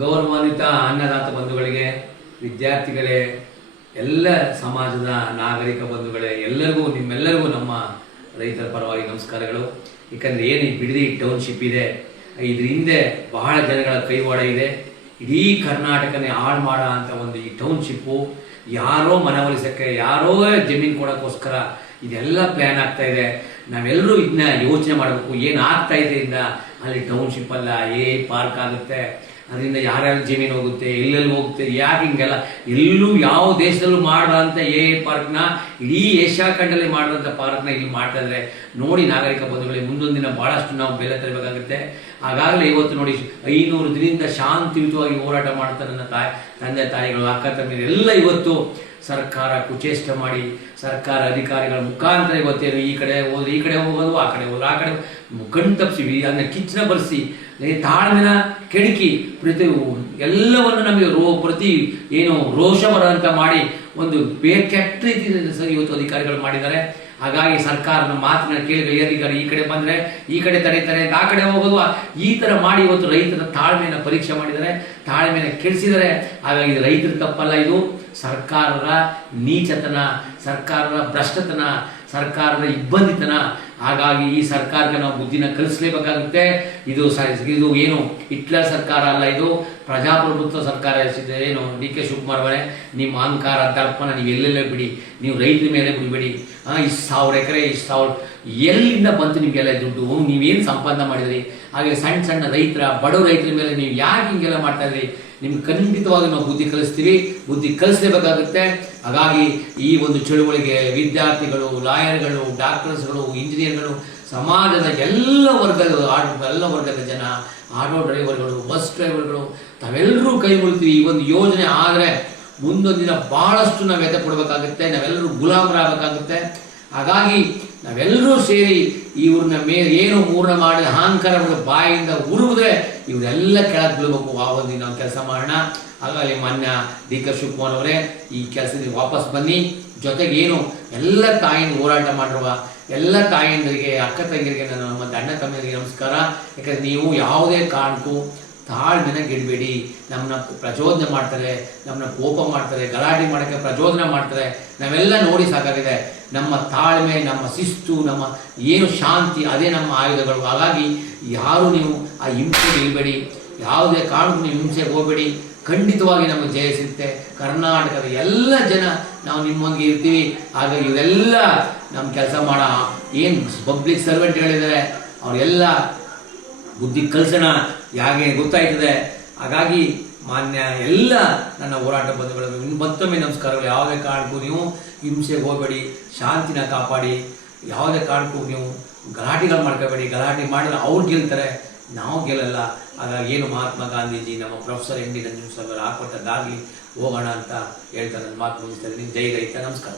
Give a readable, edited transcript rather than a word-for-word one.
ಗೌರವಾನ್ವಿತ ಅನ್ನದಾತ ಬಂಧುಗಳಿಗೆ, ವಿದ್ಯಾರ್ಥಿಗಳೇ, ಎಲ್ಲ ಸಮಾಜದ ನಾಗರಿಕ ಬಂಧುಗಳೇ, ಎಲ್ಲರಿಗೂ ನಿಮ್ಮೆಲ್ಲರಿಗೂ ನಮ್ಮ ರೈತರ ಪರವಾಗಿ ನಮಸ್ಕಾರಗಳು. ಯಾಕಂದರೆ ಏನು ಈ ಬಿಡದಿ ಟೌನ್ಶಿಪ್ ಇದೆ, ಇದ್ರ ಹಿಂದೆ ಬಹಳ ಜನಗಳ ಕೈವಾಡ ಇದೆ. ಇಡೀ ಕರ್ನಾಟಕನೇ ಹಾಳು ಮಾಡೋ ಅಂತ ಒಂದು ಈ ಟೌನ್ಶಿಪ್ಪು ಯಾರೋ ಮನವೊಲಿಸೋಕ್ಕೆ, ಯಾರೋ ಜಮೀನು ಕೊಡೋಕ್ಕೋಸ್ಕರ ಇದೆಲ್ಲ ಪ್ಲ್ಯಾನ್ ಆಗ್ತಾ ಇದೆ. ನಾವೆಲ್ಲರೂ ಇದನ್ನ ಯೋಚನೆ ಮಾಡಬೇಕು. ಏನು ಆಗ್ತಾ ಇದೆ ಇಂದ ಅಲ್ಲಿ ಟೌನ್ಶಿಪ್ ಅಲ್ಲ, ಪಾರ್ಕ್ ಆಗುತ್ತೆ, ಅದರಿಂದ ಯಾರ್ಯಾರು ಜಮೀನು ಹೋಗುತ್ತೆ, ಎಲ್ಲೆಲ್ಲಿ ಹೋಗುತ್ತೆ, ಯಾಕೆ ಹಿಂಗೆಲ್ಲ ಎಲ್ಲೂ ಯಾವ ದೇಶದಲ್ಲೂ ಮಾಡದಂಥ ಪಾರ್ಕ್ನ ಇಡೀ ಏಷ್ಯಾ ಖಂಡದಲ್ಲಿ ಮಾಡಿದಂಥ ಪಾರ್ಕ್ನ ಇಲ್ಲಿ ಮಾಡ್ತಾ ಇದ್ದಾರೆ. ನೋಡಿ ನಾಗರಿಕ ಬಂಧುಗಳಿಗೆ, ಮುಂದೊಂದು ದಿನ ಭಾಳಷ್ಟು ನಾವು ಬೆಲೆ ತರಬೇಕಾಗುತ್ತೆ. ಹಾಗಾಗಲೇ ಇವತ್ತು ನೋಡಿ 500 ದಿನದಿಂದ ಶಾಂತಿಯುತವಾಗಿ ಹೋರಾಟ ಮಾಡ್ತಾರೆ ನನ್ನ ತಂದೆ ತಾಯಿಗಳು, ಅಕ್ಕ ತಂಗಿರು ಎಲ್ಲ ಇವತ್ತು ಸರ್ಕಾರ ಕುಚೇಷ್ಟ ಮಾಡಿ, ಸರ್ಕಾರ ಅಧಿಕಾರಿಗಳ ಮುಖಾಂತರ ಇವತ್ತೇನು ಈ ಕಡೆ ಹೋದ್ರೆ ಈ ಕಡೆ ಹೋಗೋದು, ಆ ಕಡೆ ಹೋದ್ರೆ ಆ ಕಡೆ ಕಣ್ಣು ತಪ್ಪಿಸಿ, ಅದನ್ನ ಕಿಚ್ಚನ ಬರೆಸಿ, ತಾಳ್ಮೆನ ಕೆಣಕಿ ಪ್ರತಿ ಎಲ್ಲವನ್ನು ನಮಗೆ ಪ್ರತಿ ಏನು ರೋಷ ಬರೋಂತ ಮಾಡಿ ಒಂದು ಕೆಟ್ಟ ರೀತಿಯಿಂದ ಸರಿ ಇವತ್ತು ಅಧಿಕಾರಿಗಳು ಮಾಡಿದ್ದಾರೆ. ಹಾಗಾಗಿ ಸರ್ಕಾರದ ಮಾತಿನ ಕೇಳಿ ಅಧಿಕಾರಿ ಈ ಕಡೆ ಬಂದರೆ ಈ ಕಡೆ ತಡೀತಾರೆ, ಆ ಕಡೆ ಹೋಗೋದು, ಈ ಥರ ಮಾಡಿ ಇವತ್ತು ರೈತರ ತಾಳ್ಮೆಯನ್ನು ಪರೀಕ್ಷೆ ಮಾಡಿದ್ದಾರೆ, ತಾಳ್ಮೆಯನ್ನು ಕೆಡಿಸಿದ್ದಾರೆ. ಹಾಗಾಗಿ ರೈತರ ತಪ್ಪಲ್ಲ, ಇದು ಸರ್ಕಾರದ ನೀಚತನ, ಸರ್ಕಾರದ ಭ್ರಷ್ಟತನ, ಸರ್ಕಾರದ ಇಬ್ಬಂದಿತನ. ಹಾಗಾಗಿ ಈ ಸರ್ಕಾರಕ್ಕೆ ನಾವು ಬುದ್ಧಿನ ಕಲಿಸಲೇಬೇಕಾಗುತ್ತೆ. ಇದು ಏನು ಹಿಟ್ಲರ್ ಸರ್ಕಾರ ಅಲ್ಲ, ಇದು ಪ್ರಜಾಪ್ರಭುತ್ವ ಸರ್ಕಾರ. ಏನು DK ಶಿವಕುಮಾರ್ ಅವರೇ, ನಿಮ್ಮ ಅಹಂಕಾರ ದರ್ಪಣ ನೀವು ಎಲ್ಲೆಲ್ಲೇ ಬಿಡಿ, ನೀವು ರೈತರ ಮೇಲೆ ಬಿಡಬೇಡಿ. ಇಷ್ಟು 1000 ಎಕರೆ, ಇಷ್ಟು 1000 ಎಲ್ಲಿಂದ ಬಂತು ನಿಮಗೆಲ್ಲ ದುಡ್ಡು? ನೀವೇನು ಸಂಪಾದನೆ ಮಾಡಿದ್ರಿ? ಹಾಗೆ ಸಣ್ಣ ಸಣ್ಣ ರೈತರ, ಬಡ ರೈತರ ಮೇಲೆ ನೀವು ಯಾಕೆ ಹಿಂಗೆಲ್ಲ ಮಾಡ್ತಾ ಇದ್ರಿ? ನಿಮ್ಗೆ ಖಂಡಿತವಾಗಿ ನಾವು ಬುದ್ಧಿ ಕಲಿಸ್ತೀವಿ, ಬುದ್ಧಿ ಕಲಿಸಲೇಬೇಕಾಗುತ್ತೆ. ಹಾಗಾಗಿ ಈ ಒಂದು ಚಳುವಳಿಗೆ ವಿದ್ಯಾರ್ಥಿಗಳು, ಲಾಯರ್ಗಳು, ಡಾಕ್ಟರ್ಸ್ಗಳು, ಇಂಜಿನಿಯರ್ಗಳು, ಸಮಾಜದ ಎಲ್ಲ ವರ್ಗದ ಜನ, ಆಟೋ ಡ್ರೈವರ್ಗಳು, ಬಸ್ ಡ್ರೈವರ್ಗಳು ತಾವೆಲ್ಲರೂ ಕೈ ಮುಳ್ತೀವಿ. ಈ ಒಂದು ಯೋಜನೆ ಆದರೆ ಮುಂದೊಂದು ದಿನ ಬಹಳಷ್ಟು ನಾವು ಎದೆ ಕೊಡಬೇಕಾಗುತ್ತೆ, ನಾವೆಲ್ಲರೂ ಗುಲಾಮರಾಗಬೇಕಾಗುತ್ತೆ. ಹಾಗಾಗಿ ನಾವೆಲ್ಲರೂ ಸೇರಿ ಇವ್ರನ್ನ ಏನು ಮೂರನ್ನ ಮಾಡಿದ ಅಹಂಕಾರಗಳು ಬಾಯಿಂದ ಉರುವುದ್ರೆ ಇವರೆಲ್ಲ ಕೆಳಗೆ ಬೀಳ್ಬೇಕು. ಆ ಒಂದು ನಾವು ಕೆಲಸ ಮಾಡೋಣ. ಹಾಗಾಗಿ ಮಾನ್ಯ DK ಶಿವಕುಮಾರ್ ಅವರೇ, ಈ ಕೆಲಸದಿಂದ ವಾಪಸ್ ಬನ್ನಿ. ಜೊತೆಗೆ ಏನು ಎಲ್ಲ ತಾಯಿನ ಹೋರಾಟ ಮಾಡಿರುವ ಎಲ್ಲ ತಾಯಿಯಂದರಿಗೆ, ಅಕ್ಕ ತಂಗಿಯರಿಗೆ, ನನ್ನ ಮತ್ತು ಅಣ್ಣ ತಮ್ಮರಿಗೆ ನಮಸ್ಕಾರ. ಯಾಕಂದ್ರೆ ನೀವು ಯಾವುದೇ ಕಾರಣಕ್ಕೂ ತಾಳ್ಮೆನ ಗೆಡಬೇಡಿ. ನಮ್ಮನ್ನ ಪ್ರಚೋದನೆ ಮಾಡ್ತಾರೆ, ನಮ್ಮನ್ನ ಕೋಪ ಮಾಡ್ತಾರೆ, ಗಲಾಟೆ ಮಾಡೋಕ್ಕೆ ಪ್ರಚೋದನೆ ಮಾಡ್ತಾರೆ. ನಾವೆಲ್ಲ ನೋಡಿ ಸಾಕಾಗಿದೆ. ನಮ್ಮ ತಾಳ್ಮೆ, ನಮ್ಮ ಶಿಸ್ತು, ನಮ್ಮ ಏನು ಶಾಂತಿ, ಅದೇ ನಮ್ಮ ಆಯುಧಗಳು. ಹಾಗಾಗಿ ಯಾರು ನೀವು ಆ ಹಿಂಸೆಗೆ ಇರಬೇಡಿ, ಯಾವುದೇ ಕಾರಣಕ್ಕೂ ನೀವು ಹಿಂಸೆಗೆ ಹೋಗಬೇಡಿ. ಖಂಡಿತವಾಗಿ ನಮಗೆ ಜಯ ಸಿಗುತ್ತೆ. ಕರ್ನಾಟಕದ ಎಲ್ಲ ಜನ ನಾವು ನಿಮ್ಮೊಂದಿಗೆ ಇರ್ತೀವಿ. ಹಾಗಾಗಿ ಇವರೆಲ್ಲ ನಮ್ಮ ಕೆಲಸ ಮಾಡೋ ಏನು ಪಬ್ಲಿಕ್ ಸರ್ವೆಂಟ್ಗಳಿದ್ದಾರೆ ಅವರೆಲ್ಲ ಬುದ್ಧಿ ಕಲಿಸೋಣ, ಯಾಕೆ ಗೊತ್ತಾಯ್ತದೆ. ಹಾಗಾಗಿ ಮಾನ್ಯ ಎಲ್ಲ ನನ್ನ ಹೋರಾಟ ಬಂಧುಗಳು ಮತ್ತೊಮ್ಮೆ ನಮಸ್ಕಾರಗಳು. ಯಾವುದೇ ಕಾರಣಕ್ಕೂ ನೀವು ಹಿಂಸೆಗೆ ಹೋಗಬೇಡಿ, ಶಾಂತಿನ ಕಾಪಾಡಿ. ಯಾವುದೇ ಕಾರಣಕ್ಕೂ ನೀವು ಗಲಾಟೆಗಳು ಮಾಡ್ಕೋಬೇಡಿ. ಗಲಾಟೆ ಮಾಡಿದ್ರೆ ಅವ್ರು ಗೆಲ್ತಾರೆ, ನಾವು ಗೆಲ್ಲಲ್ಲ. ಹಾಗಾಗಿ ಏನು ಮಹಾತ್ಮ ಗಾಂಧೀಜಿ, ನಮ್ಮ ಪ್ರೊಫೆಸರ್ MD ನಂಜುಂಡಸ್ವಾಮಿ ಅವರು ಹಾಕೊಟ್ಟದ್ದಾಗಿ ಹೋಗೋಣ ಅಂತ ಹೇಳ್ತಾ ನನ್ನ ಮಾತು ಮುಗಿಸ್ತಾ ಇದ್ದೀನಿ. ಜೈ ರೈತ, ನಮಸ್ಕಾರ.